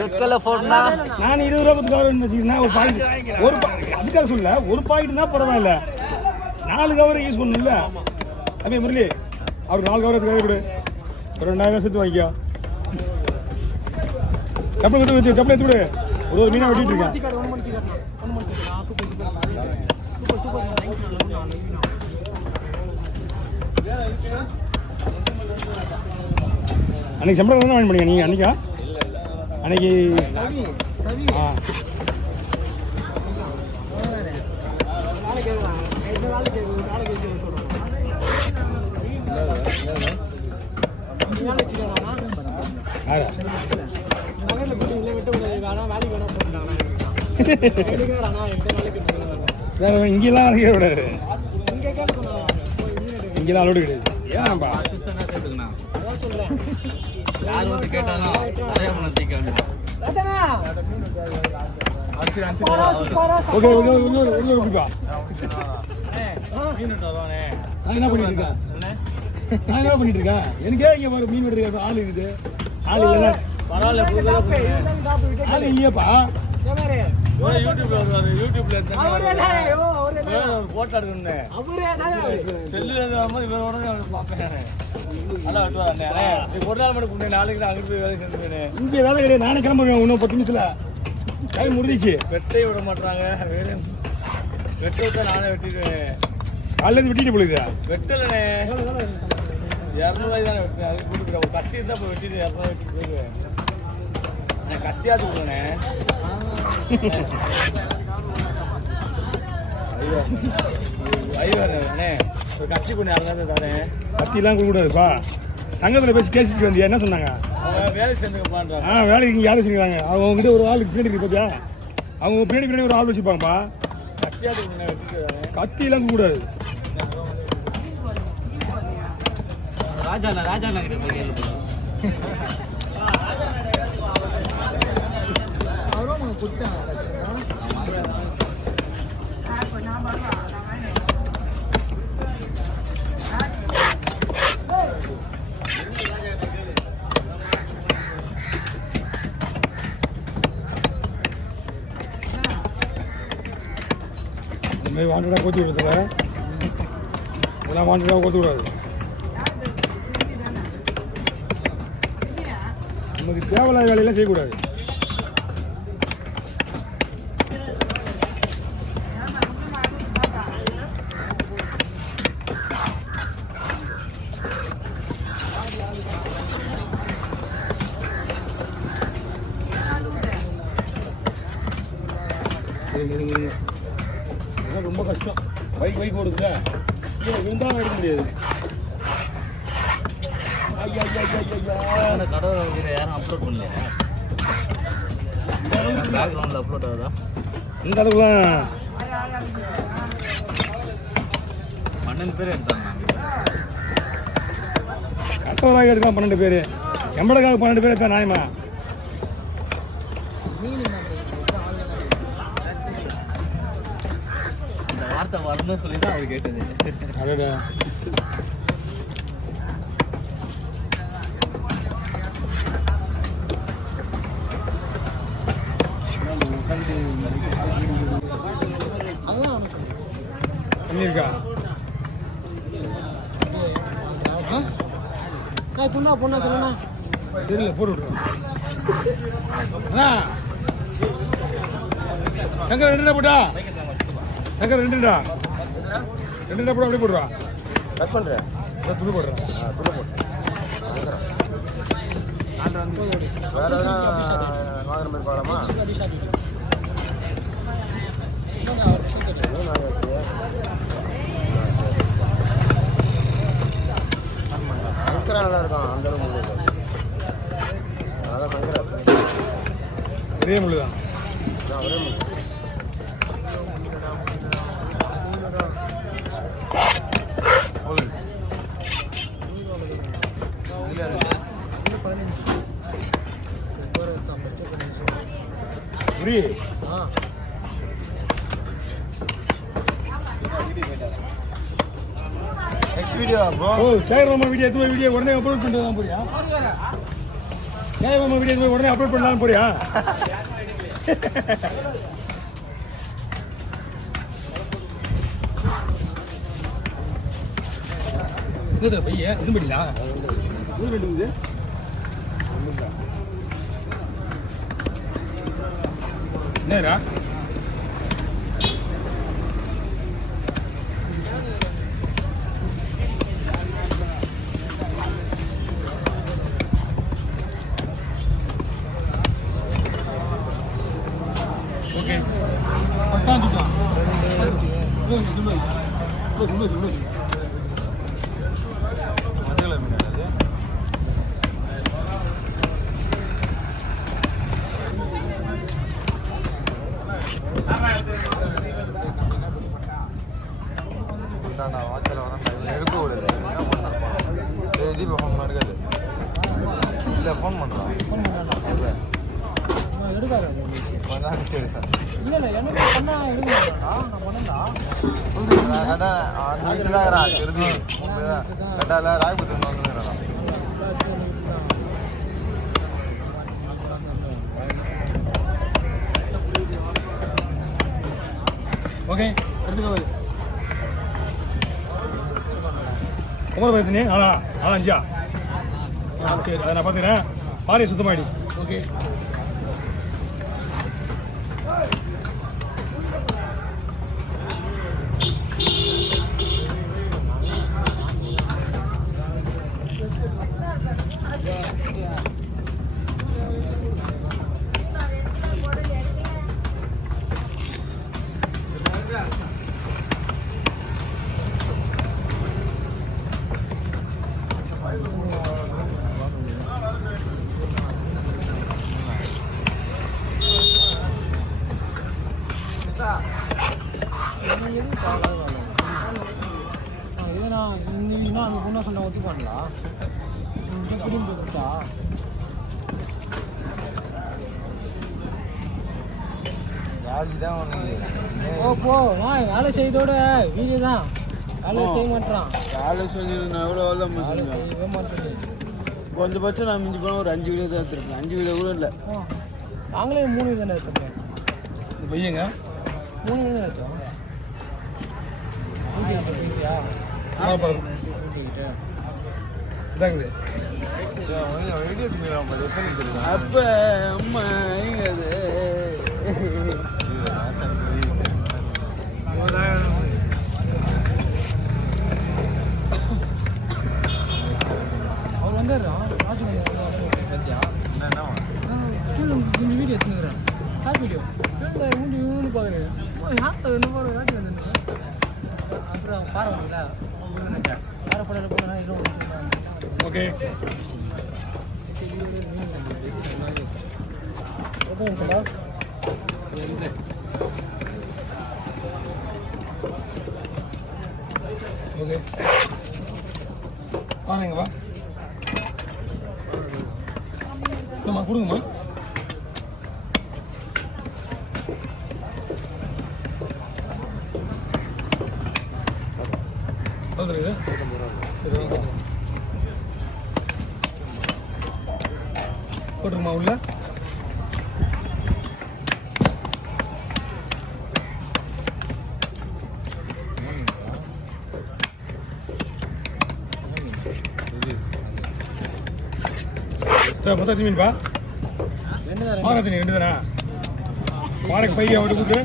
Red colour போட்னா நான் 20 ரூபாய்க்கு cover வச்சிருக்கேன். ஒரு பாக்கெட் அதுக்காக சொல்ல, ஒரு பாக்கெட்னா பரவாயில்ல, 4 கவர் யூஸ் பண்ணணும்ல. அப்படியே முரளி அவருக்கு 4 கவர் எடுத்து கொடு, ஒரு 2000 சேர்த்து வாங்கிக்கோ. கப்பல் எடுத்து கப்பல் எடுத்து விடு. ஒரு மீனா வெட்டிட்டு இருக்கேன். அன்னைக்கு சம்பளம் தானே வாங்கி பண்ணீங்க நீங்கள்? அன்னைக்கா அன்னைக்கு இங்கெல்லாம் அழைக்க விடாது, இங்கெல்லாம் அலோடு கிடையாது. ஏன்ப்பா யார் வந்து கேட்டாலும் ஓகே ஓகே ஓகேப்பா. நான் என்ன பண்ணிட்டு இருக்கேன், எனக்கே இங்கே ஒரு மீன் வெட்டுற ஆள் இருக்குது. ஆள் இல்லைன்னா பரவாயில்ல, ஆள் இல்லையாப்பா. யூடியூப்ல போட்டோ எடுக்கணும், செல்லுல பார்ப்பேன். ஒரு நாள் மட்டும் நாளைக்கு அங்கே போய் வேலை செஞ்சுருவேன். இங்கே வேலை கிடையாது, நானே கிளம்புவேன். இன்னும் 10 நிமிஷத்துல டைம் முடிஞ்சிச்சு. வெட்டை விட மாட்டாங்க, வெட்ட விட்டா நானே வெட்டிடுவேன். காலையில வெட்டிட்டு போடுதா? வெட்டலண்ணே, 200 ரூபாய் தானே வெட்டேன். அதுக்கு கொடுக்குறேன். ஒரு கத்தி இருந்தால் இப்போ வெட்டிட்டு 200 வெட்டிட்டு போயிடுவேன். நான் கத்தியாச்சு கொடுண்ணே. ஐயோண்ணே ஒரு கத்தி பண்ணி அறந்தாங்க தானே. கத்திலாம் கொடுக்கூடாதுப்பா. சங்கத்தில் பேசி கேசிட்டு வந்தியா? என்ன சொன்னாங்க? அவங்க வேலை செஞ்சுக்கப்பான்றாங்க. வேலைக்கு இங்கே யார் வச்சுருக்காங்க? அவங்ககிட்ட ஒரு ஆள் பின்னாடி இருக்கு பார்த்தியா? அவங்க பின்னாடி ஒரு ஆள் வச்சுப்பாங்கப்பா. கத்தியாச்சு வெட்டிட்டு கத்திலாம் கூடாது. ராஜா கிட்ட போய் இந்த மாதிரி வாண்டடாக கோத்தி விடுறதுல இதெல்லாம் வாண்டடாக கோத்து விடாது. நமக்கு தேவையில்லாத வேலையெல்லாம் செய்யக்கூடாது. ரொம்ப கஷ்டம். பைக் ஓடுதுல, இருந்தாலும் எடுக்க முடியாது. கடவுள் யாரும் அப்லோட் பண்ணலையா? பேக்ரவுண்டில் அப்லோட் ஆகுதா? இந்த அளவுக்குலாம் 12 பேர் எடுத்தாங்க. கட்டவராக எடுக்கலாம் 12 பேர். எம்பளக்காக 12 பேர் எடுத்தா நியாயமா? இந்த வார்த்தை வரணும்னு சொல்லி தான் அவர் கேட்டது. அடடா, பண்ணியிருக்கா பொண்ணா சொல்லுண்ணா தெரியல, போட்டு விட்டுருவோம். அண்ணா சங்கர் 2 போட்டா, சங்கர் 2டா போட, அப்படியே போடுவா. கட் பண்ணுறேன், துணி போடுறேன். துணி போட்டு வேறு எதனா வாங்குற மாதிரி பாடலாமா? நல்லா இருக்கும். அந்த அதான் சங்கரா ஒரே முள்ளு தான். ஒரே முள்ளு புரி. Next video bro. ஓ சேகர் மாமா வீடியோ எடுத்து வீடியோ உடனே அப்லோட் பண்ணிட்டு தான் போறியா? ஏன் மாமா வீடியோ உடனே அப்லோட் பண்ணலாம் போறியா? இது பைய இது பண்ணிடலாம். இது பண்ணுது. என்னடா? ஓகே. பட்டாந்துடா. ஃபோன் பண்ணுறான் எடுக்காது இல்லை இல்லை எனக்கு பண்ணா எடுக்கா நான் பண்ணா அந்த வீட்டில் தான் இருக்கிறான் இறுதி கட்டால ராயபுரத்தில் வந்துடுறான் ஓகே எடுத்துக்கோ. குமர பேசுனே நாலா 5 சரி அதை நான் பார்த்துக்கிறேன். பாரியை சுத்தமாயிடு. ஓகே இன்னும் அந்த பொண்ணை சொன்ன ஒத்து பண்ணலாம் குடும்பம் கொடுத்தா ராஜி தான் ஒன்று போ வேலை செய்தோட வீடு தான் வேலை செய்ய மாட்டான். வேலை செஞ்சிருந்தா எவ்வளோ வேலை செய்யவே மாட்டேன். கொஞ்சபட்சம் நான் மிஞ்சி போனால் ஒரு 5 வீடியோ தான் எடுத்துருக்கேன். 5 வீடியோ கூட இல்லை. நாங்களே 3 வீடு தானே எடுத்துருக்கோம். பையங்க 3 வீடு தானே எடுத்தோம். இதாங்குது. வீடியோ தெரியும் அப்போ அம்மா எங்க அது அவர் வந்துடுறான். ராஜு பத்தியா கொஞ்சம் வீடியோ எடுத்துக்கிறேன். ஹாப்பி வீடியோ மூஞ்சி இவனு பார்க்குறேன். என்ன பாரு ராஜு வந்து அப்புறம் பாறை வந்தீங்களா பாறை படம் போனா ஓகே ஓகே பாருங்கப்பா. இல்லைம்மா கொடுங்கம்மா. போட்டுருமா உள்ள மொத்தம் மீன்பா 2 தான். 2 தானே பாறைக்கு பையன் விட்டு